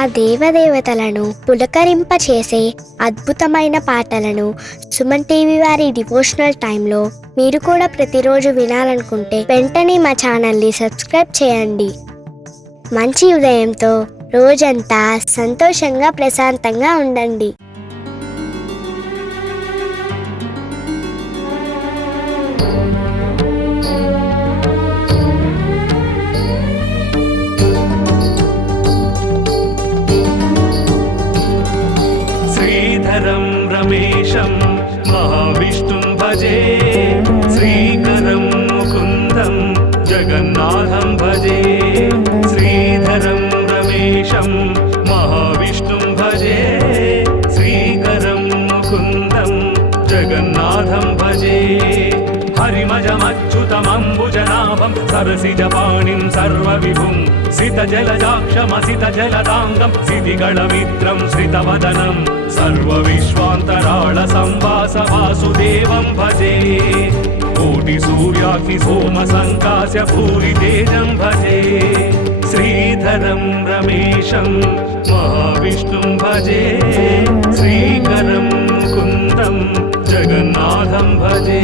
ఆ దేవదేవతలను పులకరింపచేసే అద్భుతమైన పాటలను సుమన్ టీవీ వారి డివోషనల్ టైంలో మీరు కూడా ప్రతిరోజు వినాలనుకుంటే వెంటనే మా ఛానల్ని సబ్స్క్రైబ్ చేయండి. మంచి ఉదయంతో రోజంతా సంతోషంగా ప్రశాంతంగా ఉండండి. శ్రీధరం రమేశం మహావిష్ణుం భజే, శ్రీకరం ముకుందం జగన్నాథం భజే. శ్రీధరం రమేశం మహావిష్ణుం భజే, శ్రీకరం ముకుందం జగన్నాథం భజే. హరిమజమచ్యుతమంబుజనాభం సరసిజపాణిం సర్వవిభుం, సితజలజాక్షమసితజలదాంగం సితిగళమిత్రం శ్రితవదనం, సర్వవిశ్వాంతరాళ సంవాస వాసుదేవం భజే. కోటి సూర్యాగ్ని సోమ సంకాశ భూరి తేజం భజే. శ్రీధరం రమేశం మహావిష్ణుం భజే, శ్రీకరం ముకుందం జగన్నాథం భజే.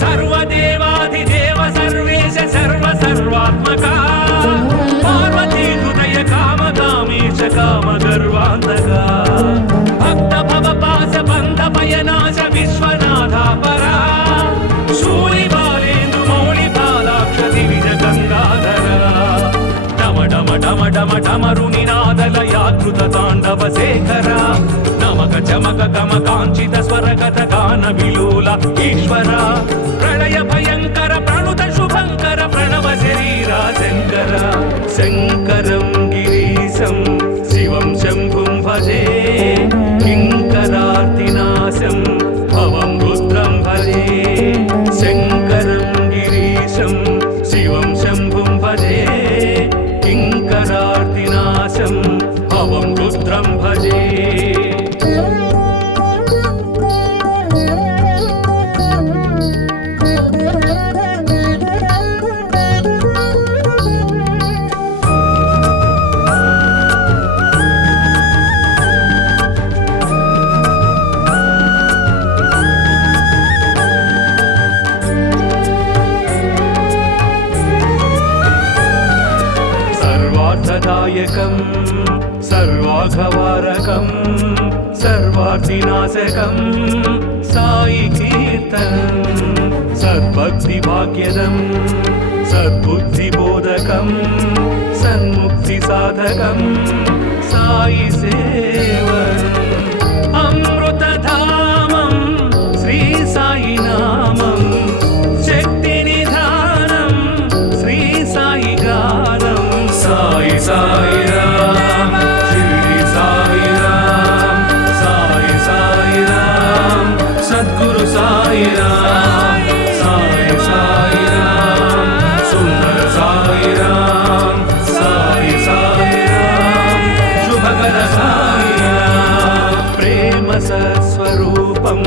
సర్వదేవాధిదేవ సర్వేశ సర్వసర్వాత్మకా, పార్వతీ హృదయ కామకామేశ కామగర్వాంతకా, భక్త భవపాస బంధ భయనాశ విశ్వనాథాపరా, శూలిబాలేందు మౌళి బాలాక్ష దివిజ గంగాధరా. డమ డమ డమ డమ డమరునినాదలయాకృత తాండవ శేఖరా, నమక చమక గమ కాంచిత స్వరగత గాన విలోల ఈశ్వర. ప్రళయ భయంకర ప్రణుత శుభంకర ప్రణవ శరీరా శంకర. శంకరం గిరీశం శివం శంభుం భజే, కింకరార్తినాశం భవం రుద్రం భజే. శంకరం గిరీశం శివం శంభుం భజే, కింకరార్తినాశం భవం రుద్రం భజే. సర్వార్థదాయకం సర్వాఘవారకం సర్వార్థినాశకం సాయి కీర్తనం, సద్భక్తి భాగ్యదం సద్బుద్ధిబోధకం సన్ముక్తి సాధకం సాయి సేవనం. అమృతధామం శ్రీ సాయి నామం, శక్తి నిధానం శ్రీ సాయి గానం. సాయి సాయి రామ్ షిరిడి సాయి రామ్, సాయి సాయి రామ్ సద్గురు సాయి రామ్, సాయి సాయి రామ్ సుందర సాయి రామ్, సాయి సాయి రామ్ శుభకర సాయి రామ్. ప్రేమ సత్స్వరూపం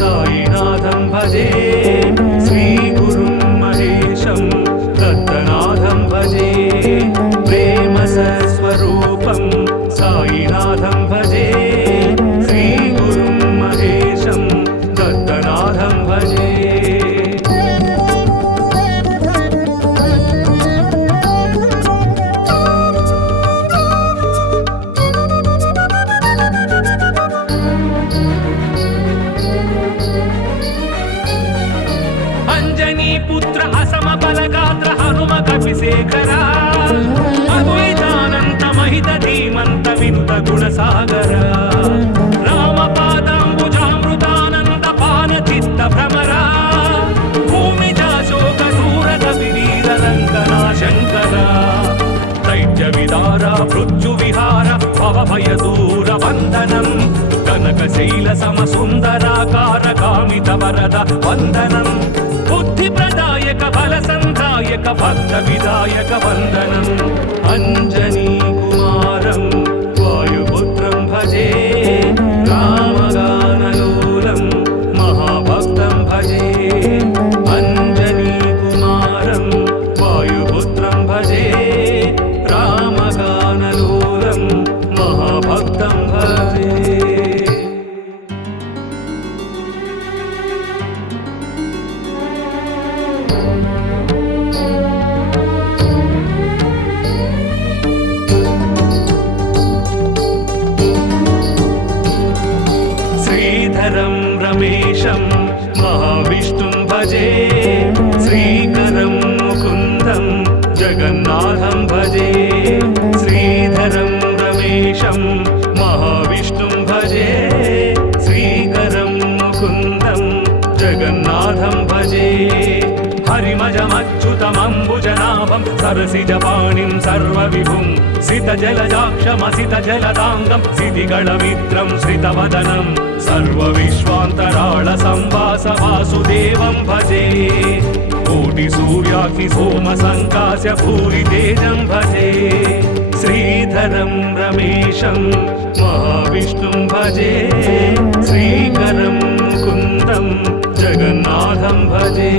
సాయినాథం భజే, శ్రీ గురుం మహేశం దత్తనాథం భజే. ప్రేమ సత్స్వరూపం సాయినాథం భజే, శ్రీ గురుం మహేశం దత్తనాథం భజే. అంజనీ పుత్ర అసమ బలగాత్ర హనుమ కపిశేఖరా, అద్వైతానంత మహిత ధీమంత వినుత గుణసాగర. రామపాదాంబుజామృతానంద పాన చిత్త భ్రమరా, భూమిజాశోక దూరద వివీర రంగనా శంకర. దైత్య విదార మృత్యు విహార భవభయ దూర వందనం, కనకశైల సమ సుందరాకార కామిత వరద వందనం. బుద్ధి ప్రదాయక బల సంధాయక భక్త విదాయక వందనం. అంజనీ కుమారం रमेशं महाविष्णुं भजे श्रीकरं मुकुन्दं जगन्नाथं भजे श्रीधरं रमेशं महाविष्णुं भजे श्रीकरं मुकुन्दं जगन्नाथं भजे हरिमजमच्युतमम्बुजनाभं सरसिजपाणिं सर्वविभुं सितजलजाक्षमसितजलदाङ्गं सितिगणमित्रं श्रितवदनं सर्वविश्वान्तराळसंवासवासुदेवं भजे कोटिसूर्याग्निसोमसङ्कास्य भूरितेजं भजे श्रीधरं रमेशं महाविष्णुं भजे श्रीकरं मुकुन्दं जगन्नाथं भजे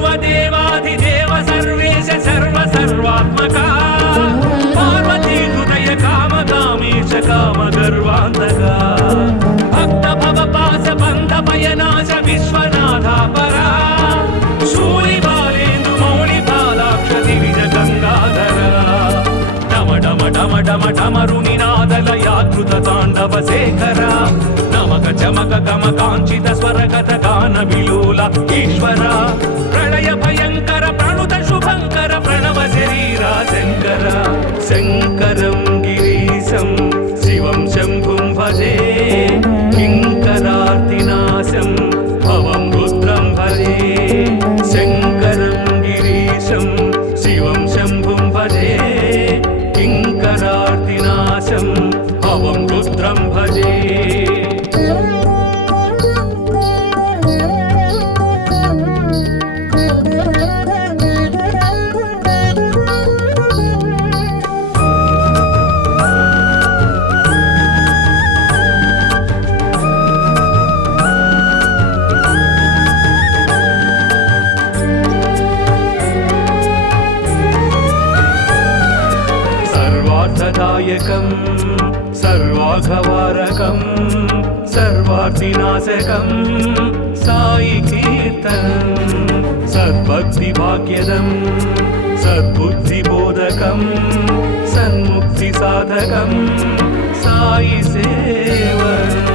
सर्वदेवाधिदेव सर्वेश सर्वसर्वात्मका पार्वती हृदय कामकामीश कामगर्वान्तका भक्त भवपास बन्ध भयनाश विश्वनाथा परा शूलिबालेन्दु मौलिपालाक्ष दिविज गङ्गाधरा डम डम डम डम डमरुनिनादलयाकृत ताण्डव शेखरा नमक चमक गम काञ्चित स्वरगत गान विलोल ईश्वर प्रलय भयंकर प्रणुत शुभंकर प्रणव शरीरा शंकर शंकरं गिरीशं शिवं शंभुं भजे किंकरार्तिनाशं भवं रुद्रं भजे शंकरं गिरीशं शिवं शंभुं भजे किंकरार्तिनाशं भवं रुद्रं भजे सर्वार्थदायकं सर्वाघवारकं सर्वार्थिनाशकं साई कीर्तनं सद्भक्तिभाग्यदं सद्बुद्धिबोधकं सन्मुक्तिसाधकं साई सेवनम्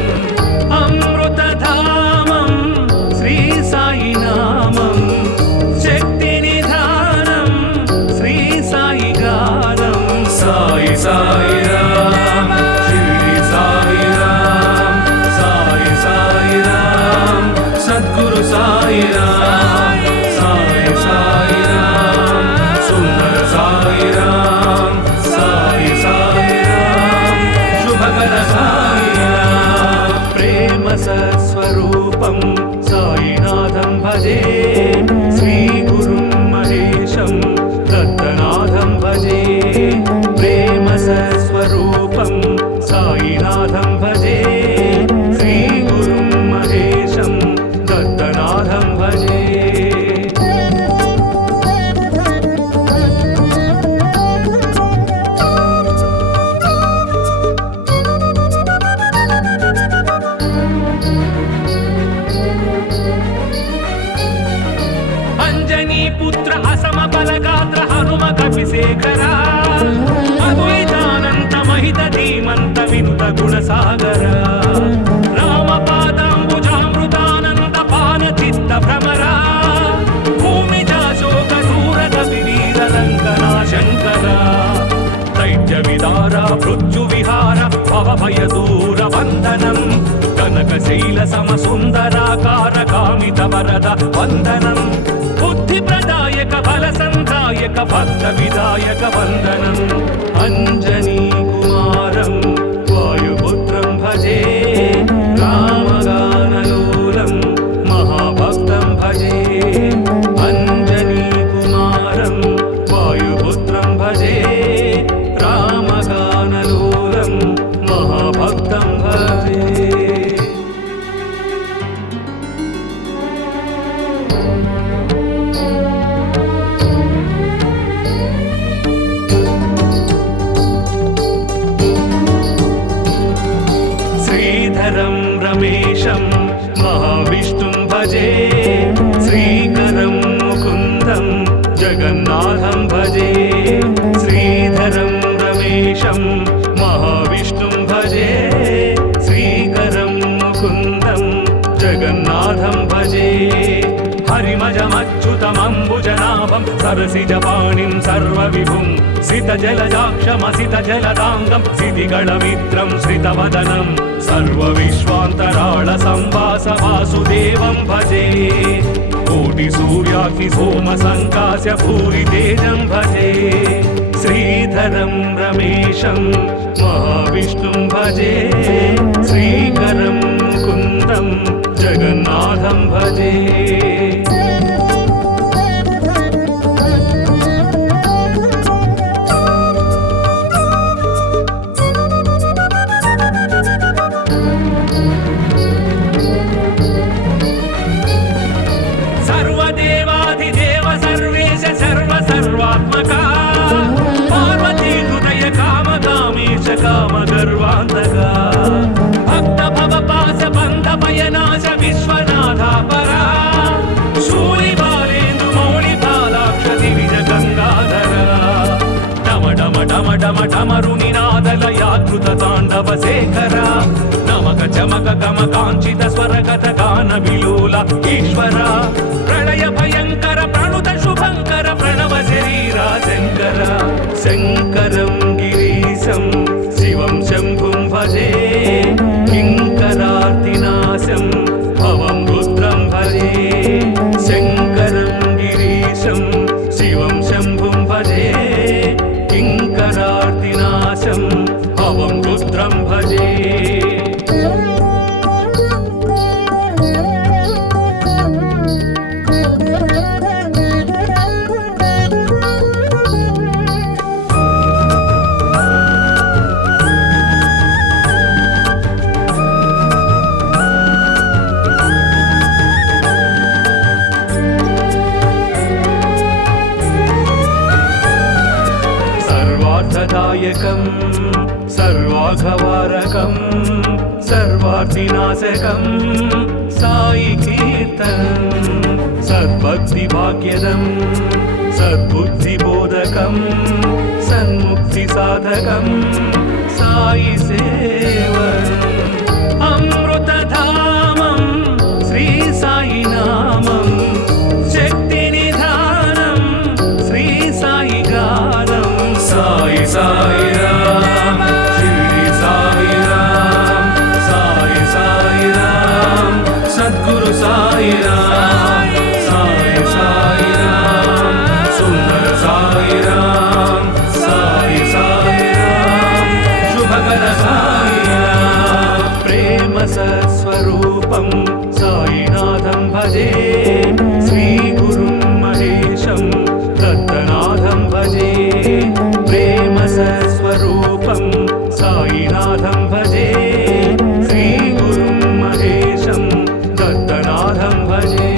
अमृतधामं श्री साई नामं शक्तिनिधानं श्री साई गानं साई साई राम शिरडी साई राम साई साई राम सद्गुरु साई राम साई साई राम सुंदर साई राम साई साई राम शुभकर साई राम प्रेम सत्स्वरूपं साईनाथं भजे श्री गुरुं महेशं दत्तनाथं भजे प्रेम सत्स्वरूपं साईनाथं भजे श्री गुरुं महेशं दत्तनाथं भजे अंजनी पुत्र असम बलगात्र हनुम कपिशेखरा अद्वैतानंत महित धीमंत विनुत गुणसागर राम पादांबुजामृतानंद पान चित्त भ्रमरा भूमिजा शोक दूर कपिवीर रंगना शंकरा दैत्य विदारा मृत्यु विहार भव भय दूर वंदनम कनकशैल सम सुंदराकार कामित वरद वंदनम बुद्धि प्रदायक बल संधायक भक्त विदायक वंदनम अंजनी कुमारं वायुपुत्रं भजे रामगानलोलं महाभक्तं भजे अंजनी कुमारं वायुपुत्रं भजे रामगानलोलं महाभक्तं भजे रमेशं महाविष्णुं भजे श्रीकरं मुकुन्दं जगन्नाथं भजे श्रीधरं रमेशं महाविष्णुं भजे श्रीकरं मुकुन्दं जगन्नाथं भजे हरिमजमच्युतमम्बुजनाभं सरसिजपाणिं सर्वविभुं सितजलजाक्षमसितजलदाङ्गं सितिगणमित्रं श्रितवदनं सर्वविश्वान्तराळसंवासवासुदेवं भजे कोटिसूर्याग्निसोमसङ्कास्य भूरितेजं भजे श्रीधरं रमेशं महाविष्णुं भजे श्रीकरं मुकुन्दं जगन्नाथं भजे सर्वदेवाधिदेव सर्वेश सर्वसर्वात्मका पार्वती हृदय कामकामीश कामगर्वान्तका भक्त भवपास बन्ध भयनाश विश्वनाथापरा शूलिबालेन्दु मौलिबालाक्ष दिविज गङ्गाधरा डम डम डम डम डमरुनिनादलयाकृत ताण्डव शेखरा नमक चमक गम काञ्चित स्वरगत गान विलोल ईश्वर प्रणय भयंकर प्रणुत शुभंकर प्रणव शरीरा शंकर शंकरं गिरीशं शिवं शंभुं भजे किंकरार्तिनाशं भवं रुद्रं भजे शंकरं गिरीशं शिवं शंभुं भजे किंकरार्तिनाशं भवं रुद्रं भजे सर्वार्थदायकं सर्वाघवारकं सर्वार्थिनाशकं साई कीर्तनं सद्भक्तिभाग्यदं सद्बुद्धिबोधकं सन्मुक्तिसाधकं साई सेवनम् अमृतधामं श्री साई नामं शक्तिनिधानं श्री साई गानं साई साई राम शिरडी साई राम साई साई राम सद्गुरु साई राम साई साई राम सुंदर साई राम साई साई राम शुभकर साई राम प्रेम सत्स्वरूपं साईनाथं भजे श्री गुरुं महेशं दत्तनाथं भजे प्रेम सत्स्वरूपं साईनाथं भजे श्री गुरुं महेशं दत्तनाथं भजे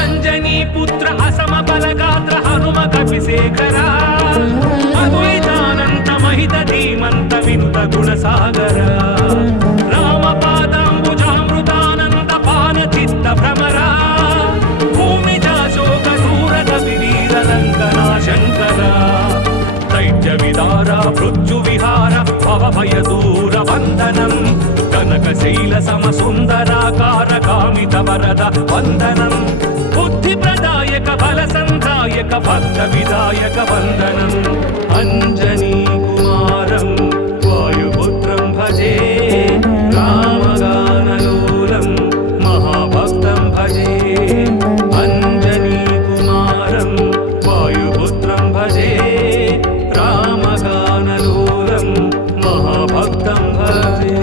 अंजनी पुत्र असम बलगात्र हनुम कपिशेखरा अद्वैतानंत महित धीमंत विनुत गुणसागर रामपादाम्बुजामृतानंद पान चित्त भ्रमरा भूमिजा शोक दूर कपिवीर लंकना शंकरा दैत्य विदारा मृत्यु विहार भव भय दूर वंदनं कनकशैल सम सुंदराकार कामित वरद वंदनं बुद्धि प्रदायक बल संधायक भक्त विदायक वंदनम् अंजनी कुमारं वायुपुत्रं भजे रामगानलोलं महाभक्तं भजे अंजनी कुमारं वायुपुत्रं भजे रामगानलोलं महाभक्तं भजे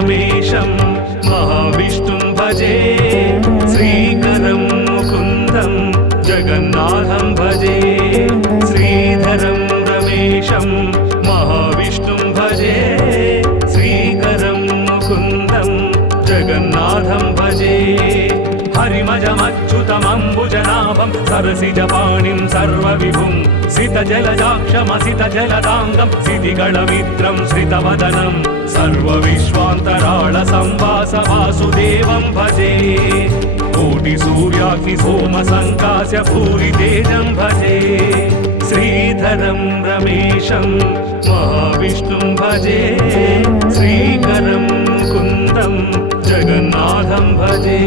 रमेशं महाविष्णुं भजे श्रीकरं मुकुन्दं जगन्नाथं भजे श्रीधरं रमेशं महाविष्णुं भजे श्रीकरं मुकुन्दं जगन्नाथं भजे हरिमजमच्युतमम्बुजनाभं सरसिजपाणिं सर्वविभुं सितजलजाक्षमसितजलदाङ्गं सितिगणमित्रं श्रितवदनं सर्वविश्वान्तराळसंवासवासुदेवं भजे कोटिसूर्याग्निसोमसङ्कास्य भूरितेजं भजे श्रीधरं रमेशं महाविष्णुं भजे श्रीकरं मुकुन्दं जगन्नाथं भजे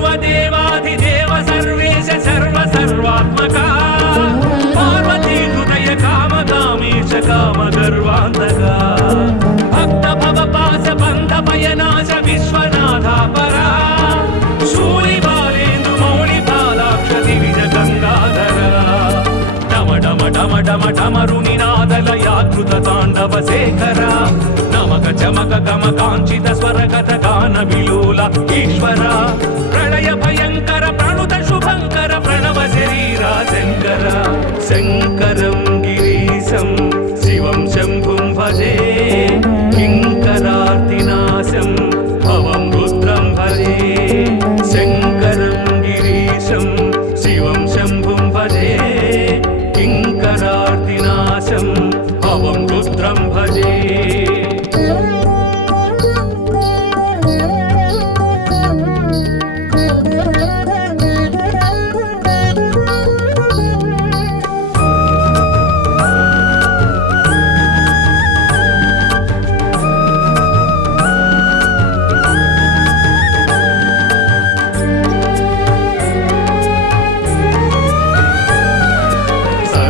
सर्वदेवाधिदेव सर्वेश सर्वसर्वात्मका पार्वती हृदय कामकामीश कामगर्वान्तका भक्त भवपास बन्ध भयनाश विश्वनाथापरा शूलिबालेन्दु मौलिपालाक्ष दिविज गङ्गाधरा डम डम डम डम डमरुनिनादलयाकृत ताण्डव शेखरा नमक चमक गम काञ्चित स्वर कथ गान विलोल ईश्वर प्रलय भयंकर प्रणुत शुभंकर प्रणव शरीरा शंकर शंकरं गिरीशं शिवं शंभुं भजे किंकरार्तिनाशं भवं रुद्रं भजे शंकरं गिरीशं शिवं शंभुं भजे किंकरार्तिनाशं भवं रुद्रं भजे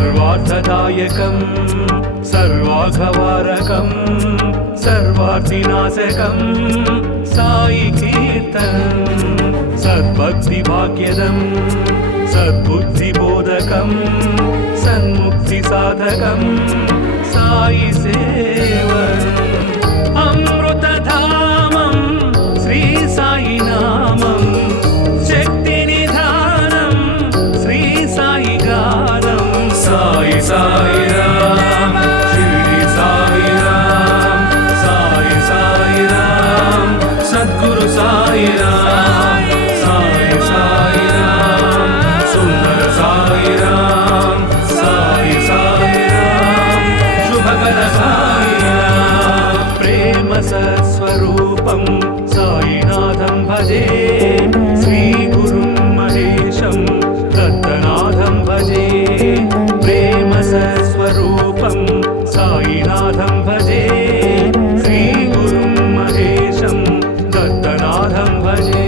सर्वार्थदायकं सर्वाघवारकं सर्वार्थिनाशकं साई कीर्तनं सद्भक्तिभाग्यदं सद्बुद्धिबोधकं सन्मुक्तिसाधकं साई सेवनम् अमृतधामं श्री साई नामं शक्तिनिधानं श्री साई गानं साई साई राम शिरडी साई राम साई साई राम सद्गुरु साई राम साई साई राम सुंदर साई राम साई साई राम शुभकर साई राम प्रेम सत्स्वरूपं साईनाथं भजे श्री गुरुं महेशं दत्तनाथं भजे प्रेम सत्स्वरूपं साईनाथं भजे श्री गुरुं महेशं दत्तनाथं भजे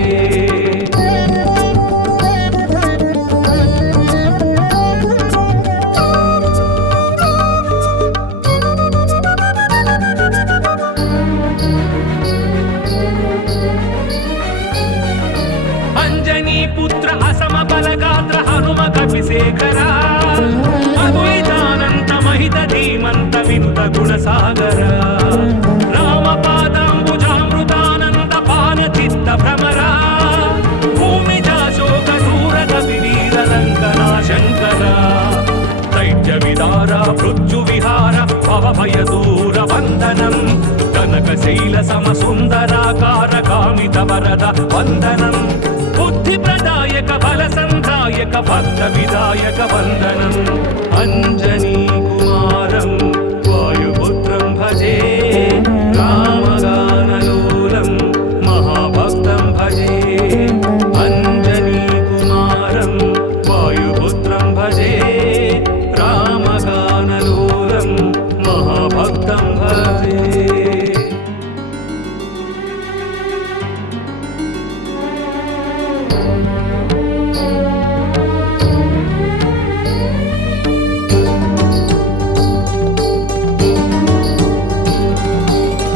अंजनी पुत्र असम बलगात्र हनुम कपिशेखरा अद्वैतानंत महित धीमंत विनुत गुणसागर राम पादांबुजामृतानंद पान चित्त भ्रमरा भूमिजा शोक दूर कपिवीर रंगना शंकरा दैत्य विदारा मृत्यु विहार भव भय दूर वंदनम कनकशैल सम सुंदराकार कामित वरद वंदनम बुद्धि प्रदायक बल संधायक भक्त विदायक वंदनम अंजनी कुमारं वायुपुत्रं भजे रामगानलोलं महाभक्तं भजे अंजनी कुमारं वायुपुत्रं भजे रामगानलोलं महाभक्तं भजे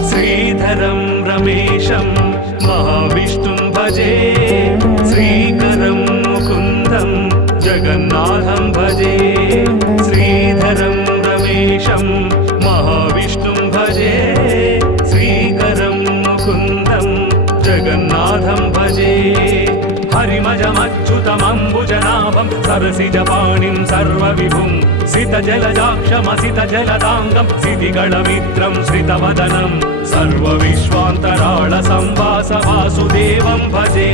श्रीधरं रमेशं महाविष्णुं भजे श्रीकरं मुकुन्दं जगन्नाथं भजे श्रीधरं रमेशं महाविष्णुं भजे श्रीकरं मुकुन्दं जगन्नाथं भजे हरिमजमच्युतमम्बुजनाभं सरसिजपाणिं सर्वविभुं सितजलजाक्षमसितजलदाङ्गं सितिगणमित्रं श्रितवदनं सर्वविश्वान्तराळसंवासवासुदेवं भजे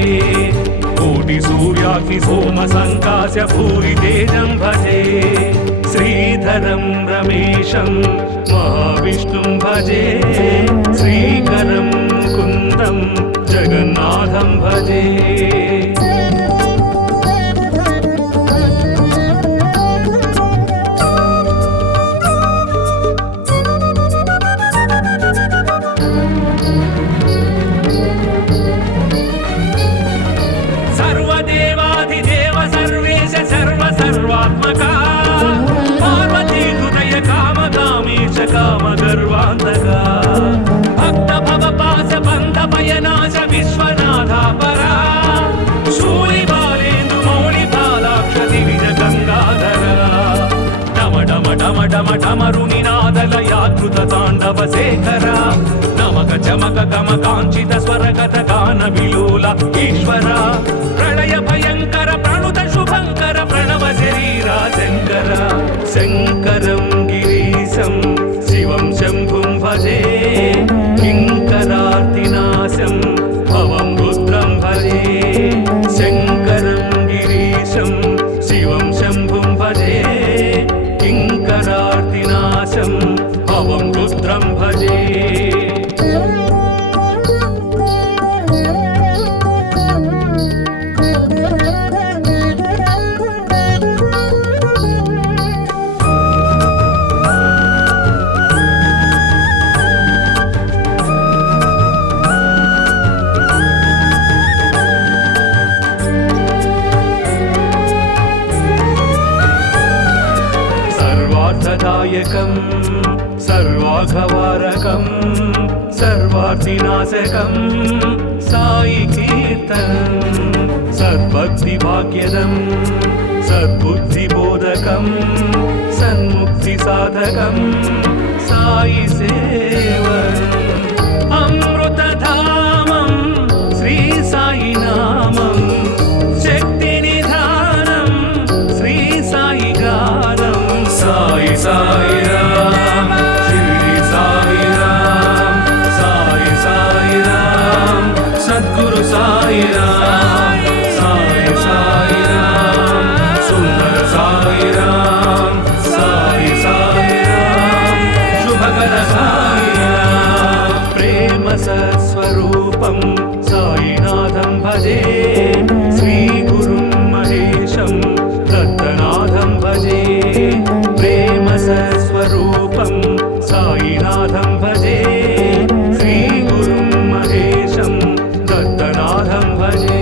कोटिसूर्याग्निसोमसङ्कास्य भूरितेजं भजे श्रीधरं रमेशं महाविष्णुं भजे श्रीकरं मुकुन्दं जगन्नाथं भजे सर्वदेवाधिदेव सर्वेश सर्वसर्वात्मका पार्वती हृदय कामकामीश कामगर्वान्तका भक्त भवपास बन्ध भयनाश विश्वनाथा परा शूलिबालेन्दु मौलिपालाक्ष दिविज गङ्गाधरा डम डम डम डम डमरुनिनादलयाकृत ताण्डव शेखरा नमक चमक गम काञ्चित स्वरगत गान विलोल ईश्वर प्रलय भयंकर प्रणुत शुभंकर प्रणव शरीरा शंकर शंकरं गिरीशं शिवं शंभुं भजे किंकरार्तिनाशं भवं रुद्रं भजे शंकरं गिरीशं शिवं शंभुं भजे किंकरार्तिनाशं भवं रुद्रं भजे सर्वार्थदायकं सर्वाघवारकं सर्वार्थिनाशकं साई कीर्तनं सद्भक्तिभाग्यदं सद्बुद्धिबोधकं सन्मुक्तिसाधकं साई सेवनम् अमृतधामं श्री साई नामं शक्तिनिधानं श्री साई गानं साई साई राम शिरडी साई राम साई साई राम सद्गुरु साई राम साई साई राम सुंदर साई राम साई साई राम शुभकर साई राम प्रेम सत्स्वरूपं साईनाथं भजे श्री गुरुं महेशं दत्तनाथं भजे प्रेम सत्स्वरूपं साईनाथं भजे श्री गुरुं महेशं दत्तनाथं भजे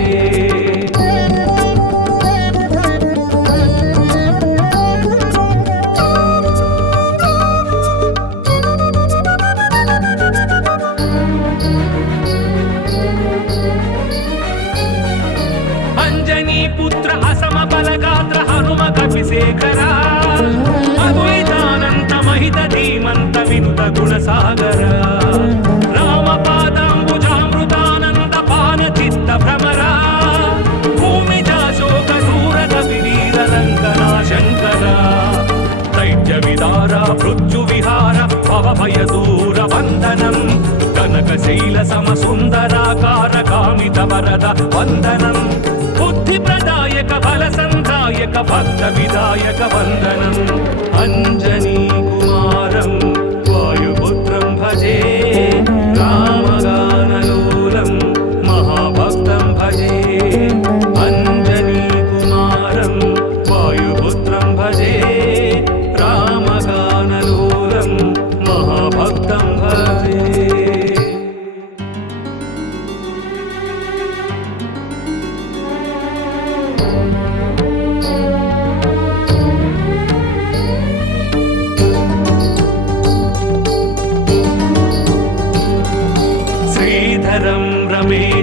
अंजनी पुत्र असम बलगात्र हनुम कपिशेखरा अद्वैतानंत महित धीमंत विनुत गुणसागर रामपादाम्बुजामृतानंद पान चित्त भ्रमरा भूमिजा शोक दूरद विवीर रंगना शंकरा दैत्य विदारा मृत्यु विहार भव भय दूर वंदनम कनकशैल सम सुंदराकार कामित वरद वंदनम बुद्धि प्रदायक बल संधायक भक्त विधायक वंदनम अंजनी कुमारं वायुपुत्रं भजे रामगानलोलं महाभक्तं भजे अंजनी कुमारं वायुपुत्रं भजे रामगानलोलं महाभक्तं भजे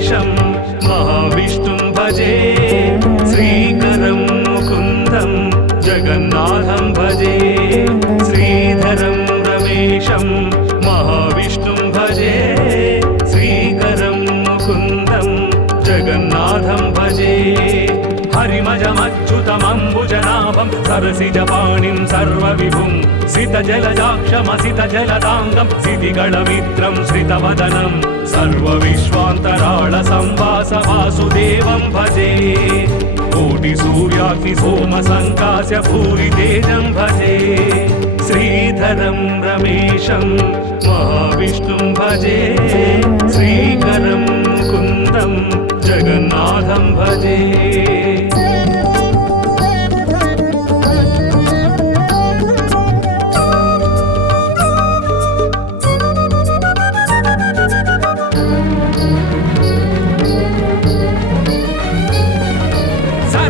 रमेशं महाविष्णुं भजे श्रीकरं मुकुन्दं जगन्नाथं भजे श्रीधरं रमेशं महाविष्णुं भजे श्रीकरं मुकुन्दं जगन्नाथं भजे हरिमजमच्युतमम्बुजनाभं सरसिजपाणिं सर्वविभुं सितजलजाक्षमसितजलदाङ्गं सितिगणमित्रं श्रितवदनं सर्वविश्वान्तराळसंवासवासुदेवं भजे कोटिसूर्याग्निसोमसङ्कास्य भूरितेजं भजे श्रीधरं रमेशं महाविष्णुं भजे श्रीकरं मुकुन्दं जगन्नाथं भजे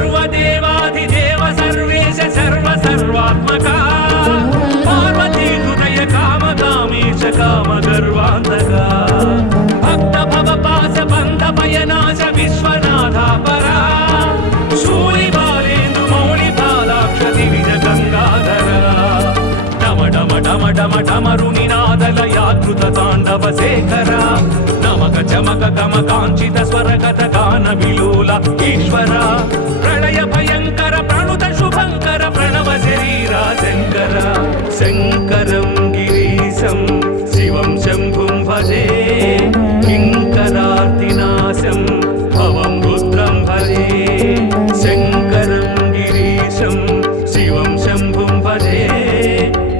सर्वदेवाधिदेव सर्वेश सर्वसर्वात्मका पार्वती हृदय कामकामेश कामगर्वान्तका भक्त भवपास बन्ध भयनाश विश्वनाथा परा शूलिबालेन्दु मौलिपालाक्ष दिविज गङ्गाधरा डम डम डम डम डमरुनिनादलयाकृत ताण्डव शेखरा नमक चमक गम काञ्चित स्वरगत गान विलोल ईश्वरा प्रलय भयङ्कर प्रणुत शुभङ्कर प्रणव शरीरा शङ्कर शङ्करं गिरीशं शिवं शम्भुं भजे किङ्करार्तिनाशं भवं रुद्रं भजे शङ्करं गिरीशं शिवं शम्भुं भजे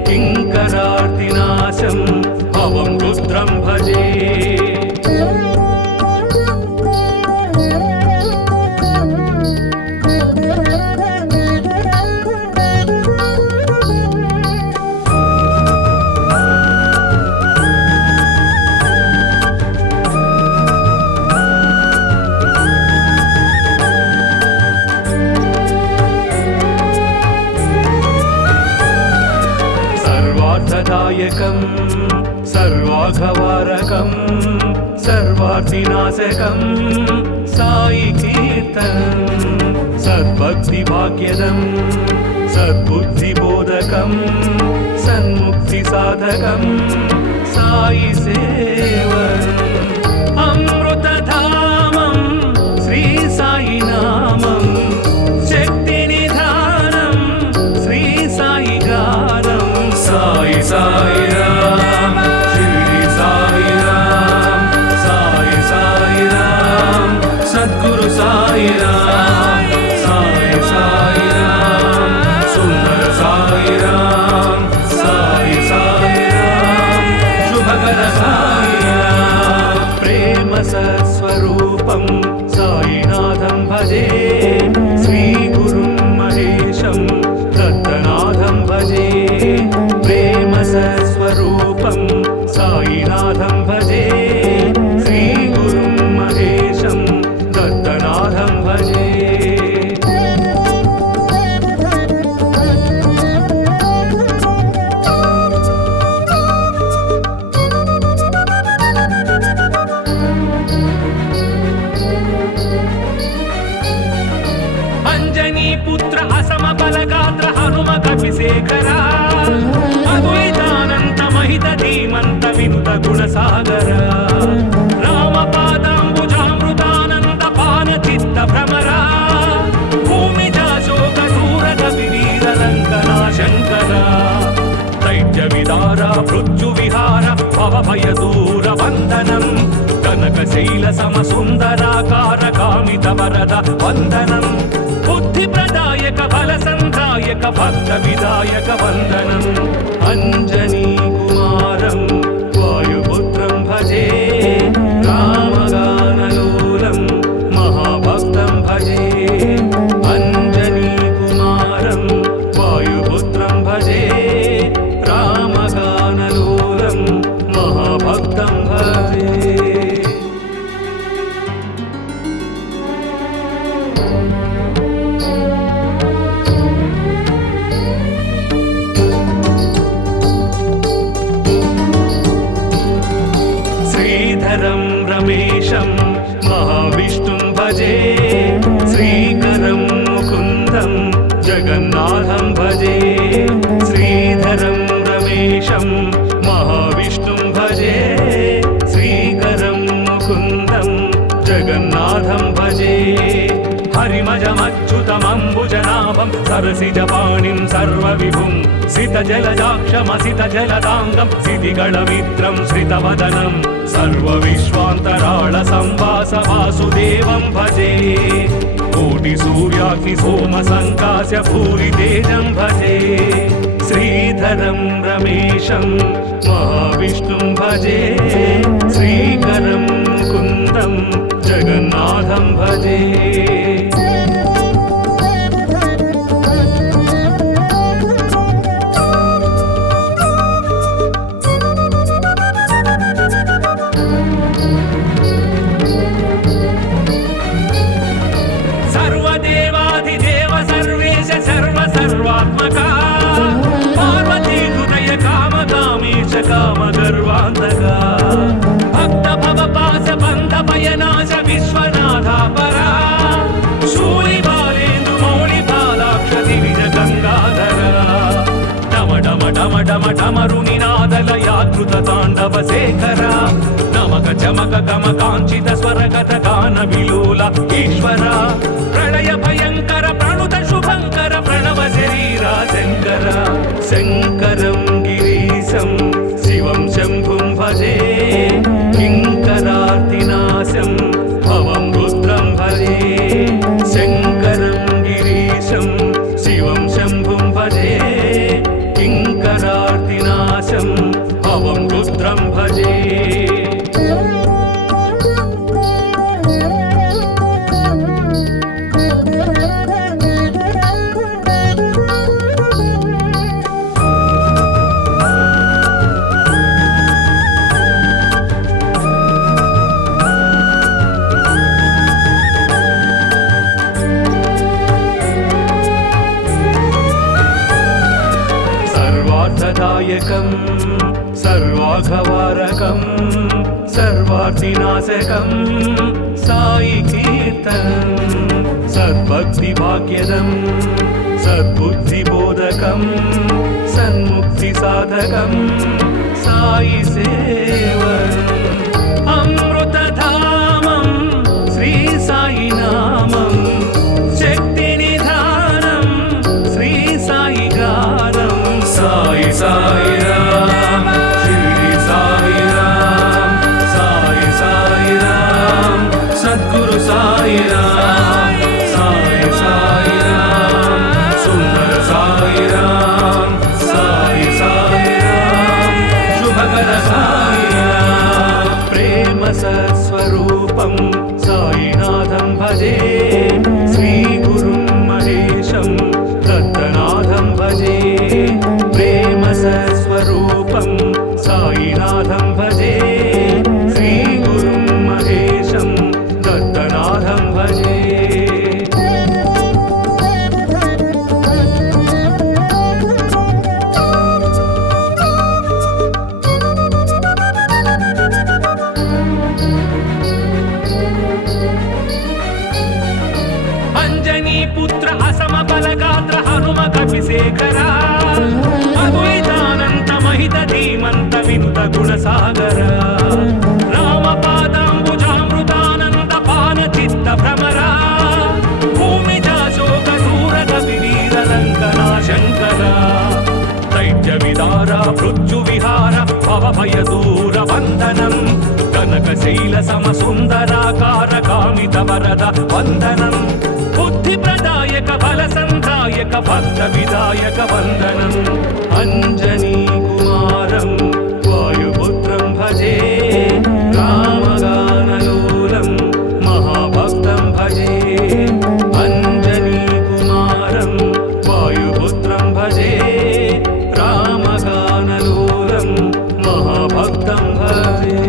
किङ्करार्तिनाशं भवं रुद्रं भजे सर्वार्थदायकं सर्वाघवारकं सर्वार्थिनाशकं साई कीर्तनं सद्भक्तिभाग्यदं सद्बुद्धिबोधकं सन्मुक्तिसाधकं साई सेवनम् अमृतधामं श्री साई नामं शक्तिनिधानं श्री साई गानं साई साई राम शिरडी साई राम साई साई राम सद्गुरु साई राम साई साई राम सुंदर साई राम साई साई राम शुभकर साई राम प्रेम सत्स्वरूपं साईनाथं भजे श्री गुरुं महेशं दत्तनाथं भजे प्रेम सत्स्वरूपं साईनाथं भजे श्री गुरुं महेशं दत्तनाथं भजे अंजनी पुत्र असम बलगात्र हनुम कपिशेखरा अद्वैतानंत महित धीमंत विनुत गुणसागर रामपादाम्बुजामृतानंद पान चित्त भ्रमरा भूमिजा शोक दूरद विवीर लंकना शंकरा दैत्य विदारा मृत्यु विहार भव भय दूर वंदनम कनकशैल सम सुंदराकार कामित वरद वंदनम बुद्धि प्रदायक बल संधायक भक्त विदायक वंदनम अंजनी कुमारं वायुपुत्रं भजे रामगानलोलं महाभक्तं भजे अंजनी कुमारं वायुपुत्रं भजे रामगानलोलं महाभक्तं भजे सरसिजपाणिं सर्वविभुं सितजलजाक्षमसितजलदाङ्गं सितिगणमित्रं श्रितवदनं सर्वविश्वान्तराळसंवास वासुदेवं भजे कोटिसूर्याग्निसोमसङ्कास्य भूरितेजं भजे श्रीधरं रमेशं महाविष्णुं भजे श्रीकरं कुन्दं जगन्नाथं भजे सर्वदेवाधिदेव सर्वेश सर्वसर्वात्मका पार्वती हृदय कामकामेश कामगर्वान्तका भक्त भवपास बन्ध भयनाश विश्वनाथा परा शूलिबालेन्दु मौलिबालाक्ष दिविज गङ्गाधरा डम डम डम डम डमरुनिनादलयाकृत ताण्डव शेखरा नमक चमक गम काञ्चित स्वरगत गान विलोल ईश्वर प्रणय भयंकर प्रणुत शुभंकर प्रणव शरीरा शंकर शंकरं गिरीशं शिवं शंभुं भजे किंकरार्तिनाशं भवं रुद्रं भजे शंकरं गिरीशं शिवं शंभुं भजे किंकरार्तिनाशं भवं रुद्रं भजे सर्वार्थदायकं सर्वाघवारकं सर्वार्थिनाशकं साई कीर्तनं सद्भक्तिभाग्यदं सद्बुद्धिबोधकं सन्मुक्तिसाधकं साई सेवनम् अमृतधामं श्री साई नामं शक्तिनिधानं श्री साई गानं साई साई राम शिरडी साई राम साई साई राम सद्गुरु साई राम साई साई राम सुंदर साई राम साई साई राम शुभकर साई राम प्रेम सत्स्वरूपं साईनाथं भजे श्री गुरुं महेशं दत्तनाथं भजे प्रेम सत्स्वरूपं साईनाथं भजे श्री गुरुं महेशं दत्तनाथं भजे अंजनी पुत्र असम बलगात्र हनुम कपिशेखरा अद्वैतानंत महित धीमंत विनुत गुणसागर रामपादाम्बुजामृतानंद पान चित्त भ्रमरा भूमिजा शोक दूर कपिवीर लंकना शंकरा दैत्य विदारा मृत्यु विहार भव भय दूर बंधनं कनकशैल सम सुंदराकार कामित वरद वंदनं बुद्धि प्रदायक बल संधायक भक्त विधायक वंदनम् अंजनी कुमारं वायुपुत्रं भजे रामगानलोलं महाभक्तं भजे अंजनी कुमारं वायुपुत्रं भजे रामगानलोलं महाभक्तं भजे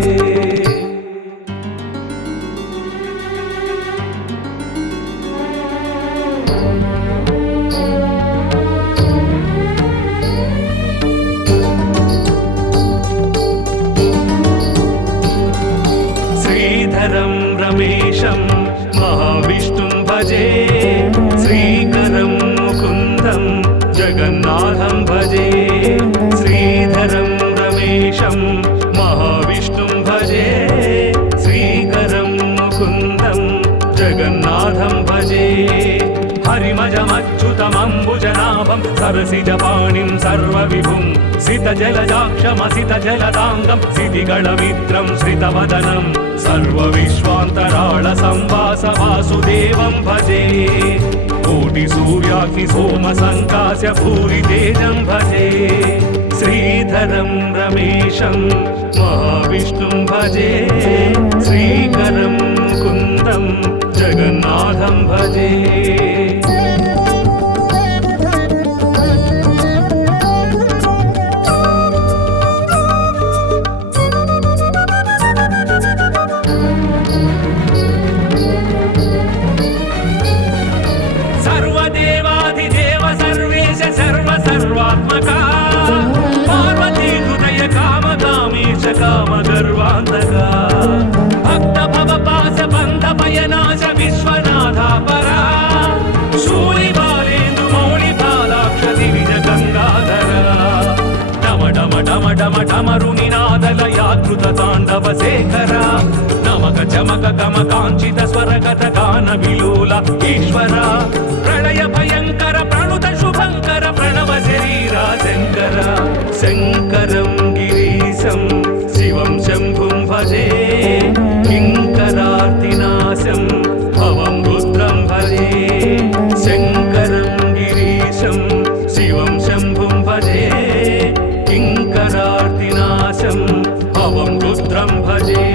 सरसिजपाणिं सर्वविभुं सितजलजाक्षमसितजलदाङ्गं सितिगणमित्रं श्रितवदनं सर्वविश्वान्तराळसंवास वासुदेवं भजे कोटिसूर्याग्निसोमसङ्कास्य भूरितेजं भजे श्रीधरं रमेशं महाविष्णुं भजे श्रीकरं मुकुन्दं जगन्नाथं भजे सर्वदेवाधिदेव सर्वेश सर्वसर्वात्मका पार्वती हृदय कामकामीश कामगर्वान्तका भक्त भवपास बन्ध भयनाश विश्वनाथा परा शूलिबालेन्दु मौलिपालाक्ष दिविज गङ्गाधरा डम डम डम डम डमरुनिनादलयाकृत ताण्डव शेखरा नमक चमक गम काञ्चित स्वरगत गान विलोल ईश्वरा प्रलय भयंकर प्रणुत शुभंकर प्रणव शरीरा शंकर शंकरं गिरीशं शिवं शंभुं भजे किंकरार्तिनाशं भवं रुद्रं भजे शंकरं गिरीशं शिवं शंभुं भजे किंकरार्तिनाशं भवं रुद्रं भजे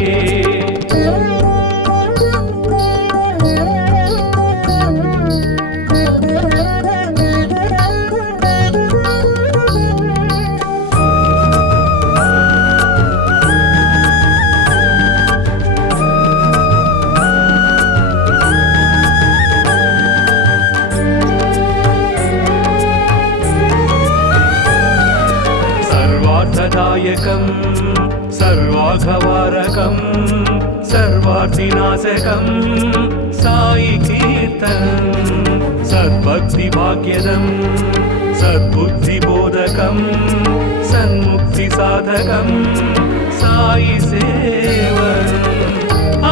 सर्वार्थदायकं सर्वाघवारकं सर्वार्थिनाशकं साई कीर्तनं सद्भक्तिभाग्यदं सद्बुद्धिबोधकं सन्मुक्तिसाधकं साई सेवनम्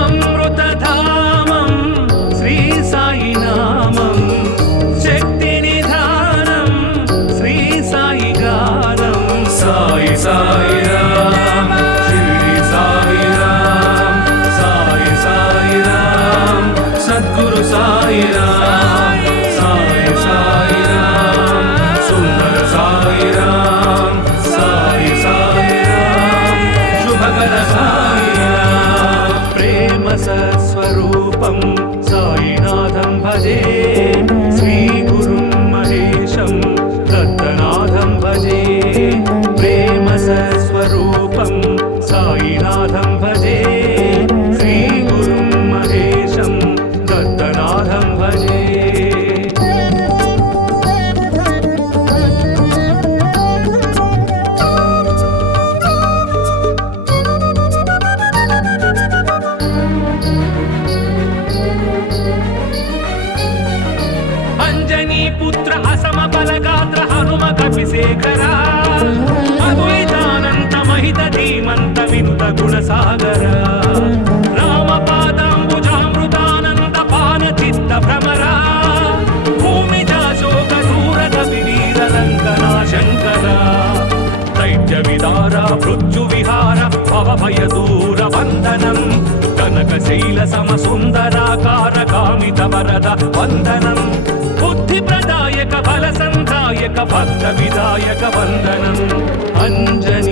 अमृतधामं श्री साई नामं शक्तिनिधानं श्री साई गानं साई साई राम शिरडी साई राम साई साई राम सद्गुरु साई राम साई साई राम सुंदर साई राम साई साई राम शुभकर साई राम प्रेम सत्स्वरूपं साईनाथं भजे श्री गुरुं महेशं दत्तनाथं भजे प्रेम सत्स्वरूपं साईनाथं भजे श्री गुरुं महेशं दत्तनाथं भजे अंजनी पुत्र असम बलगात्र हनुम कपिशेखरा अद्वैतानंत महित धीमंत विनुत गुणसागर रामपादाम्बुजामृतानंद पान चित्त भ्रमरा भूमिजा शोक दूरद विवीर लंकना शंकरा दैत्य विदारा मृत्यु विहार भव भय दूर वंदनं कनकशैल सम सुंदराकार कामित वरद वंदनं बुद्धिप्रदायक बल संधायक भक्त विदायक वंदनम् अंजनी